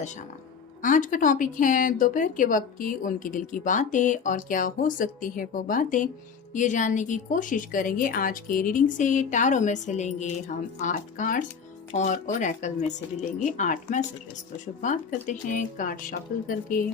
दशावां। आज का टॉपिक है दोपहर के वक्त की उनके दिल की बातें और क्या हो सकती है वो बातें। ये जानने की कोशिश करेंगे आज के रीडिंग से। टारो में से लेंगे हम 8 कार्ड्स और ओरेकल में से भी लेंगे 8 मैसेजेस। तो शुरुआत करते हैं कार्ड शफल करके।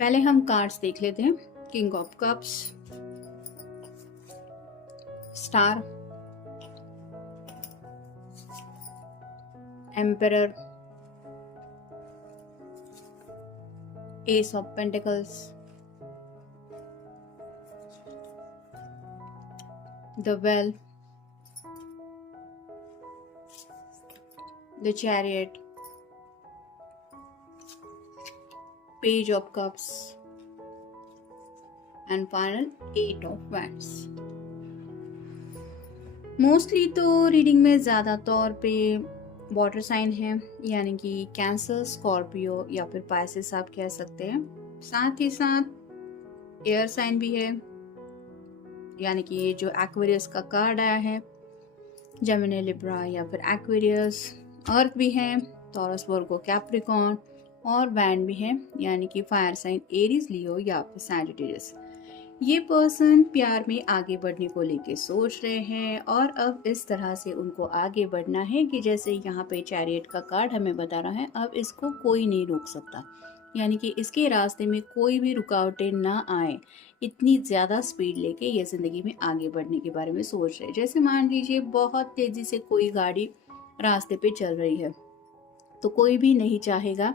पहले हम कार्ड्स देख लेते हैं। King of cups, star, emperor, S of pentacles, the well, the chariot, page of cups and final 8 of wands. Mostly तो रीडिंग में ज़्यादा तौर पे वाटर साइन है, यानी कि कैंसर, स्कॉर्पियो या फिर पाइसेस आप कह सकते हैं। साथ ही साथ एयर साइन भी है, यानी कि ये जो एक्वेरियस का कार्ड आया है, जेमिनी, लिब्रा या फिर एक्वेरियस। अर्थ भी है, टॉरस, वर्गो, कैप्रिकॉर्न और वैंड भी है, यानी कि फायर साइन एरीज, लियो या फिर सैजिटेरियस। ये पर्सन प्यार में आगे बढ़ने को लेके सोच रहे हैं और अब इस तरह से उनको आगे बढ़ना है कि जैसे यहाँ पे चैरियट का कार्ड हमें बता रहा है, अब इसको कोई नहीं रोक सकता, यानी कि इसके रास्ते में कोई भी रुकावटें ना आए। इतनी ज़्यादा स्पीड लेके ये ज़िंदगी में आगे बढ़ने के बारे में सोच रहे हैं। जैसे मान लीजिए बहुत तेज़ी से कोई गाड़ी रास्ते पे चल रही है, तो कोई भी नहीं चाहेगा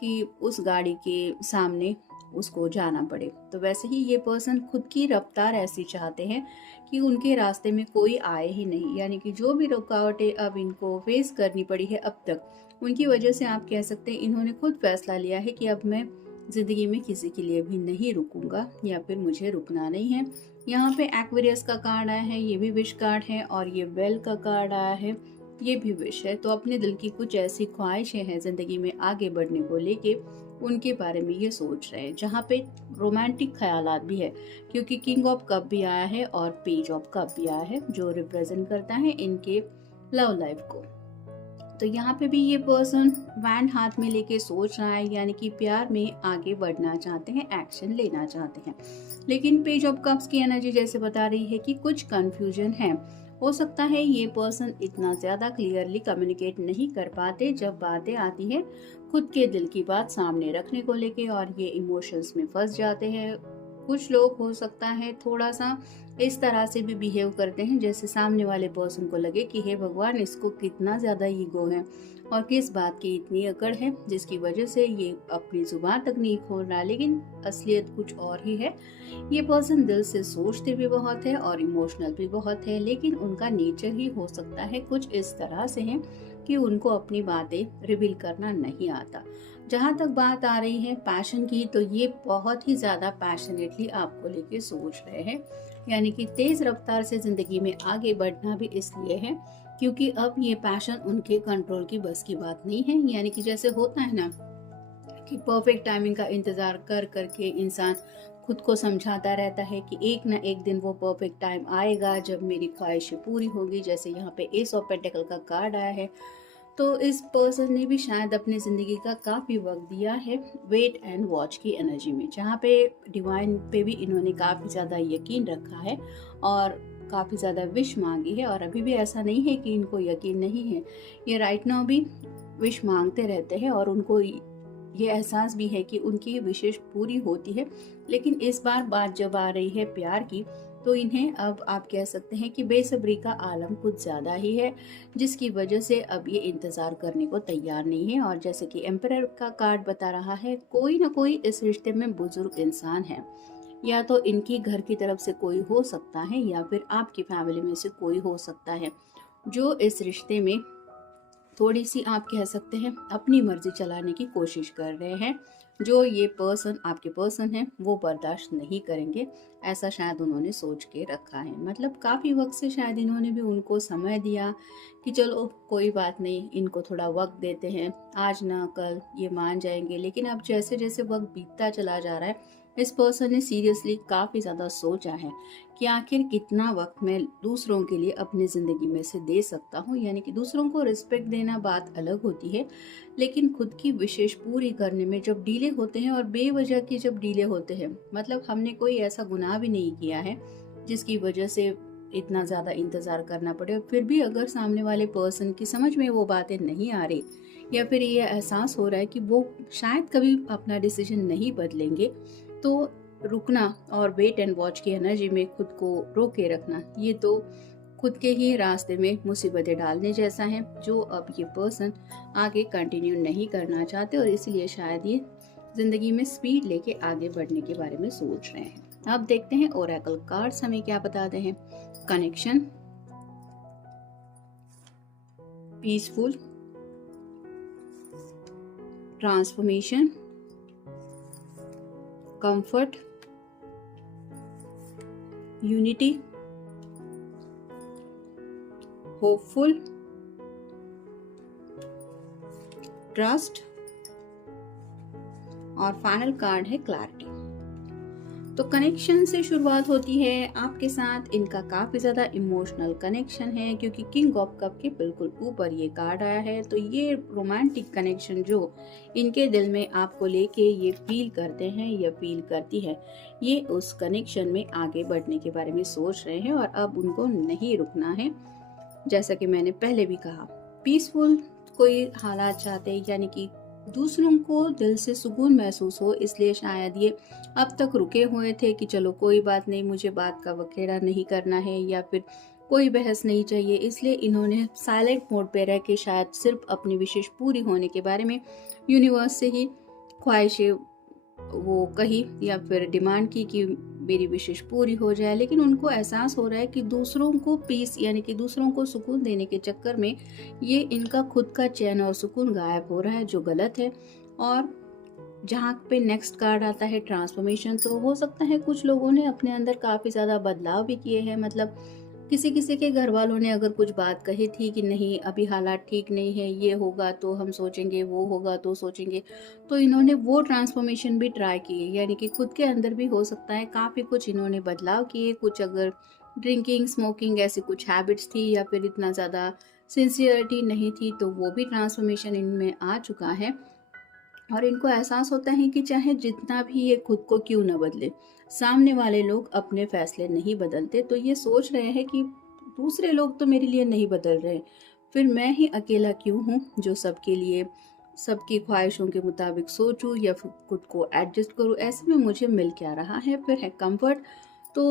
कि उस गाड़ी के सामने उसको जाना पड़े। तो वैसे ही ये पर्सन खुद की रफ्तार ऐसी चाहते हैं कि उनके रास्ते में कोई आए ही नहीं, यानी कि जो भी रुकावटें अब इनको फेस करनी पड़ी है अब तक, उनकी वजह से आप कह सकते हैं इन्होंने खुद फैसला लिया है कि अब मैं ज़िंदगी में किसी के लिए भी नहीं रुकूंगा या फिर मुझे रुकना नहीं है। यहाँ पे एक्वेरियस का कार्ड आया है, ये भी विश कार्ड है, और ये वेल का कार्ड आया है, ये भी विश है। तो अपने दिल की कुछ ऐसी ख्वाहिशें हैं ज़िंदगी में आगे बढ़ने को लेके, उनके बारे में ये सोच रहे हैं, जहाँ पे रोमांटिक ख्यालात भी है, क्योंकि किंग ऑफ कप भी आया है और पेज ऑफ कप भी आया है, जो रिप्रेजेंट करता है इनके लव लाइफ को। तो यहाँ पे भी ये पर्सन वैंड हाथ में लेके सोच रहा है, यानी कि प्यार में आगे बढ़ना चाहते हैं, एक्शन लेना चाहते हैं। लेकिन पेज ऑफ कप्स की एनर्जी जैसे बता रही है कि कुछ कंफ्यूजन है। हो सकता है ये पर्सन इतना ज़्यादा क्लियरली कम्युनिकेट नहीं कर पाते जब बातें आती है खुद के दिल की बात सामने रखने को लेके, और ये इमोशंस में फंस जाते हैं। कुछ लोग हो सकता है थोड़ा सा इस तरह से भी बिहेव करते हैं जैसे सामने वाले पर्सन को लगे कि हे भगवान, इसको कितना ज़्यादा ईगो है और किस बात की इतनी अकड़ है जिसकी वजह से ये अपनी जुबान तक नहीं खोल रहा, लेकिन असलियत कुछ और ही है। ये पर्सन दिल से सोचते भी बहुत है और इमोशनल भी बहुत है, लेकिन उनका नेचर ही हो सकता है कुछ इस तरह से है कि उनको अपनी बातें रिवील करना नहीं आता। जहाँ तक बात आ रही है पैशन की, तो ये बहुत ही ज़्यादा पैशनेटली आपको लेके सोच रहे हैं, यानी कि तेज़ रफ्तार से ज़िंदगी में आगे बढ़ना भी इसलिए है क्योंकि अब ये पैशन उनके कंट्रोल की बस की बात नहीं है। यानी कि जैसे होता है ना कि परफेक्ट टाइमिंग का इंतज़ार कर करके इंसान खुद को समझाता रहता है कि एक ना एक दिन वो परफेक्ट टाइम आएगा जब मेरी ख्वाहिशें पूरी होगी। जैसे यहाँ पे एस ऑफ पेंटिकल का कार्ड आया है, तो इस पर्सन ने भी शायद अपनी ज़िंदगी का काफ़ी वक्त दिया है वेट एंड वॉच की एनर्जी में, जहाँ पे डिवाइन पे भी इन्होंने काफ़ी ज़्यादा यकीन रखा है और काफ़ी ज़्यादा विश मांगी है। और अभी भी ऐसा नहीं है कि इनको यकीन नहीं है, ये राइट नाउ भी विश मांगते रहते हैं और उनको ये एहसास भी है कि उनकी ये विशेष पूरी होती है। लेकिन इस बार बात जब आ रही है प्यार की, तो इन्हें अब आप कह सकते हैं कि बेसब्री का आलम कुछ ज़्यादा ही है, जिसकी वजह से अब ये इंतज़ार करने को तैयार नहीं है। और जैसे कि एम्परर का कार्ड बता रहा है, कोई ना कोई इस रिश्ते में बुजुर्ग इंसान है। या तो इनकी घर की तरफ से कोई हो सकता है या फिर आपकी फैमिली में से कोई हो सकता है, जो इस रिश्ते में थोड़ी सी आप कह सकते हैं अपनी मर्जी चलाने की कोशिश कर रहे हैं, जो ये पर्सन आपके पर्सन हैं वो बर्दाश्त नहीं करेंगे। ऐसा शायद उन्होंने सोच के रखा है। मतलब काफ़ी वक्त से शायद इन्होंने भी उनको समय दिया कि चलो कोई बात नहीं, इनको थोड़ा वक्त देते हैं, आज ना कल ये मान जाएंगे। लेकिन अब जैसे जैसे वक्त बीतता चला जा रहा है, इस पर्सन ने सीरियसली काफ़ी ज़्यादा सोचा है कि आखिर कितना वक्त मैं दूसरों के लिए अपनी ज़िंदगी में से दे सकता हूँ। यानी कि दूसरों को रिस्पेक्ट देना बात अलग होती है, लेकिन खुद की विशेष पूरी करने में जब डीले होते हैं और बेवजह की जब डीले होते हैं, मतलब हमने कोई ऐसा गुनाह भी नहीं किया है जिसकी वजह से इतना ज़्यादा इंतज़ार करना पड़े, और फिर भी अगर सामने वाले पर्सन की समझ में वो बातें नहीं आ रही या फिर ये एहसास हो रहा है कि वो शायद कभी अपना डिसीजन नहीं बदलेंगे, तो रुकना और वेट एंड वॉच की एनर्जी में खुद को रोके रखना, ये तो खुद के ही रास्ते में मुसीबतें डालने जैसा है, जो अब ये पर्सन आगे कंटिन्यू नहीं करना चाहते और इसलिए शायद ये जिंदगी में स्पीड लेके आगे बढ़ने के बारे में सोच रहे हैं। अब देखते हैं ओरेकल कार्ड्स हमें क्या बताते हैं। Connection, peaceful, transformation, comfort, unity, hopeful, trust और फाइनल कार्ड है क्लैरिटी। तो कनेक्शन से शुरुआत होती है आपके साथ, इनका काफी ज्यादा इमोशनल कनेक्शन है क्योंकि किंग ऑफ कप के बिल्कुल ऊपर ये कार्ड आया है। तो ये रोमांटिक कनेक्शन जो इनके दिल में आपको लेके ये फील करते हैं या फील करती है, ये उस कनेक्शन में आगे बढ़ने के बारे में सोच रहे हैं और अब उनको नहीं रुकना है। जैसा कि मैंने पहले भी कहा, पीसफुल कोई हालात चाहते हैं, यानी कि दूसरों को दिल से सुकून महसूस हो, इसलिए शायद ये अब तक रुके हुए थे कि चलो कोई बात नहीं, मुझे बात का वखेड़ा नहीं करना है या फिर कोई बहस नहीं चाहिए, इसलिए इन्होंने साइलेंट मोड पे रह के शायद सिर्फ अपनी विशेष पूरी होने के बारे में यूनिवर्स से ही ख्वाहिशें वो कही या फिर डिमांड की कि मेरी विशेष पूरी हो जाए। लेकिन उनको एहसास हो रहा है कि दूसरों को पीस यानी कि दूसरों को सुकून देने के चक्कर में ये इनका खुद का चैन और सुकून गायब हो रहा है, जो गलत है। और जहाँ पे नेक्स्ट कार्ड आता है ट्रांसफॉर्मेशन, तो हो सकता है कुछ लोगों ने अपने अंदर काफ़ी ज़्यादा बदलाव भी किए हैं। मतलब किसी किसी के घर वालों ने अगर कुछ बात कही थी कि नहीं अभी हालात ठीक नहीं है, ये होगा तो हम सोचेंगे, वो होगा तो सोचेंगे, तो इन्होंने वो ट्रांसफॉर्मेशन भी ट्राई की है। यानी कि खुद के अंदर भी हो सकता है काफ़ी कुछ इन्होंने बदलाव किए। कुछ अगर ड्रिंकिंग स्मोकिंग ऐसी कुछ हैबिट्स थी या फिर इतना ज़्यादा सिंसियरिटी नहीं थी, तो वो भी ट्रांसफॉर्मेशन इनमें आ चुका है। और इनको एहसास होता है कि चाहे जितना भी ये खुद को क्यों न बदले, सामने वाले लोग अपने फैसले नहीं बदलते। तो ये सोच रहे हैं कि दूसरे लोग तो मेरे लिए नहीं बदल रहे, फिर मैं ही अकेला क्यों हूँ जो सबके लिए सबकी ख्वाहिशों के मुताबिक सोचूं या फिर खुद को एडजस्ट करूं। ऐसे में मुझे मिल क्या रहा है, फिर है कंफर्ट। तो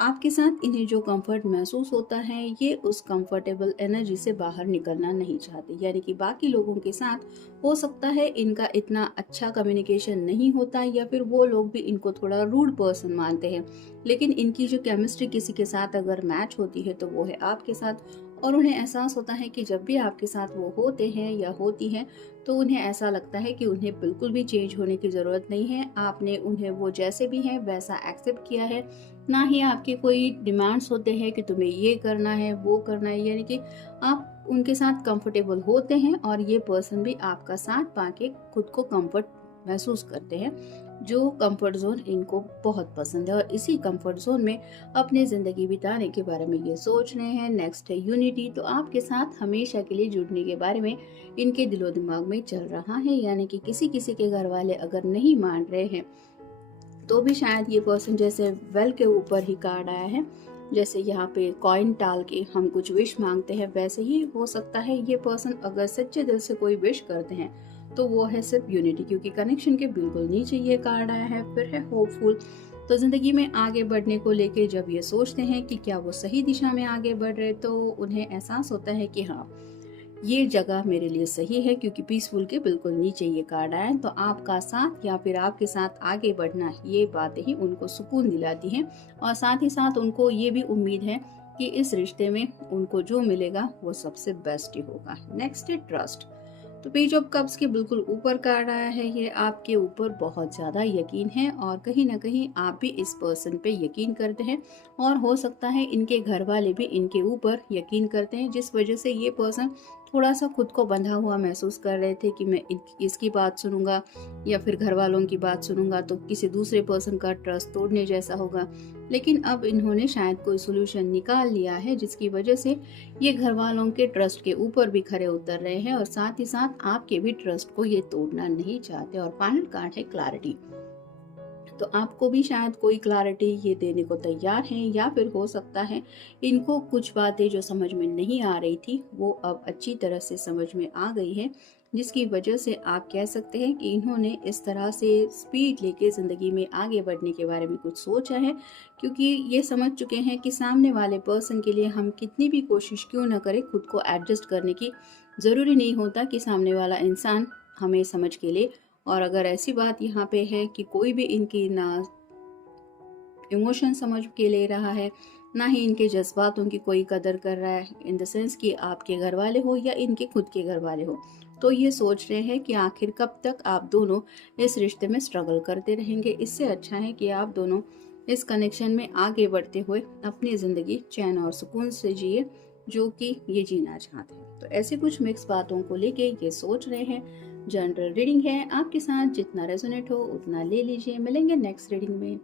आपके साथ इन्हें जो कंफर्ट महसूस होता है, ये उस कंफर्टेबल एनर्जी से बाहर निकलना नहीं चाहते। यानी कि बाकी लोगों के साथ हो सकता है इनका इतना अच्छा कम्युनिकेशन नहीं होता या फिर वो लोग भी इनको थोड़ा रूड पर्सन मानते हैं, लेकिन इनकी जो केमिस्ट्री किसी के साथ अगर मैच होती है तो वो है आपके साथ। और उन्हें एहसास होता है कि जब भी आपके साथ वो होते हैं या होती हैं, तो उन्हें ऐसा लगता है कि उन्हें बिल्कुल भी चेंज होने की ज़रूरत नहीं है। आपने उन्हें वो जैसे भी हैं वैसा एक्सेप्ट किया है, ना ही आपके कोई डिमांड्स होते हैं कि तुम्हें ये करना है वो करना है। यानी कि आप उनके साथ कंफर्टेबल होते हैं और ये पर्सन भी आपका साथ पाके खुद को कंफर्ट महसूस करते हैं, जो कंफर्ट जोन इनको बहुत पसंद है और इसी कंफर्ट जोन में अपनी ज़िंदगी बिताने के बारे में ये सोच रहे हैं। नेक्स्ट है यूनिटी। तो आपके साथ हमेशा के लिए जुड़ने के बारे में इनके दिलो दिमाग में चल रहा है। यानी कि किसी किसी के घर वाले अगर नहीं मान रहे हैं तो भी शायद ये पर्सन, जैसे वेल के ऊपर ही कार्ड आया है, जैसे यहाँ पे कॉइन टाल के हम कुछ विश मांगते हैं, वैसे ही हो सकता है ये पर्सन अगर सच्चे दिल से कोई विश करते हैं तो वो है सिर्फ यूनिटी, क्योंकि कनेक्शन के बिल्कुल नीचे ये कार्ड आया है। फिर है होपफुल। तो जिंदगी में आगे बढ़ने को लेके जब ये सोचते हैं कि क्या वो सही दिशा में आगे बढ़ रहे, तो उन्हें एहसास होता है कि हाँ, ये जगह मेरे लिए सही है, क्योंकि पीसफुल के बिल्कुल नीचे ये कार्ड आया है। तो आपका साथ या फिर आपके साथ आगे बढ़ना, ये बातें ही उनको सुकून दिलाती हैं, और साथ ही साथ उनको ये भी उम्मीद है कि इस रिश्ते में उनको जो मिलेगा वो सबसे बेस्ट ही होगा। नेक्स्ट है ट्रस्ट। तो पेज ऑफ कप्स के बिल्कुल ऊपर कार्ड आया है, ये आपके ऊपर बहुत ज़्यादा यकीन है, और कहीं ना कहीं आप भी इस पर्सन पे यकीन करते हैं, और हो सकता है इनके घर वाले भी इनके ऊपर यकीन करते हैं, जिस वजह से ये पर्सन थोड़ा सा खुद को बंधा हुआ महसूस कर रहे थे कि मैं इसकी बात सुनूंगा या फिर घर वालों की बात सुनूंगा तो किसी दूसरे पर्सन का ट्रस्ट तोड़ने जैसा होगा। लेकिन अब इन्होंने शायद कोई सोल्यूशन निकाल लिया है, जिसकी वजह से ये घर वालों के ट्रस्ट के ऊपर भी खरे उतर रहे हैं, और साथ ही साथ आपके भी ट्रस्ट को ये तोड़ना नहीं चाहते। और फाइनल कार्ड है क्लैरिटी। तो आपको भी शायद कोई क्लैरिटी ये देने को तैयार हैं, या फिर हो सकता है इनको कुछ बातें जो समझ में नहीं आ रही थी वो अब अच्छी तरह से समझ में आ गई है, जिसकी वजह से आप कह सकते हैं कि इन्होंने इस तरह से स्पीड लेके ज़िंदगी में आगे बढ़ने के बारे में कुछ सोचा है, क्योंकि ये समझ चुके हैं कि सामने वाले पर्सन के लिए हम कितनी भी कोशिश क्यों ना करें, खुद को एडजस्ट करने की ज़रूरी नहीं होता कि सामने वाला इंसान हमें समझ के ले। और अगर ऐसी बात यहाँ पे है कि कोई भी इनकी ना इमोशन समझ के ले रहा है, ना ही इनके जज्बातों की कोई कदर कर रहा है, इन द सेंस कि आपके घर वाले हो या इनके खुद के घर वाले हो, तो ये सोच रहे हैं कि आखिर कब तक आप दोनों इस रिश्ते में स्ट्रगल करते रहेंगे। इससे अच्छा है कि आप दोनों इस कनेक्शन में आगे बढ़ते हुए अपनी ज़िंदगी चैन और सुकून से जिए, जो कि ये जीना चाहते हैं। तो ऐसे कुछ मिक्स बातों को लेके ये सोच रहे हैं। जनरल रीडिंग है, आपके साथ जितना रेजोनेट हो उतना ले लीजिए। मिलेंगे नेक्स्ट रीडिंग में।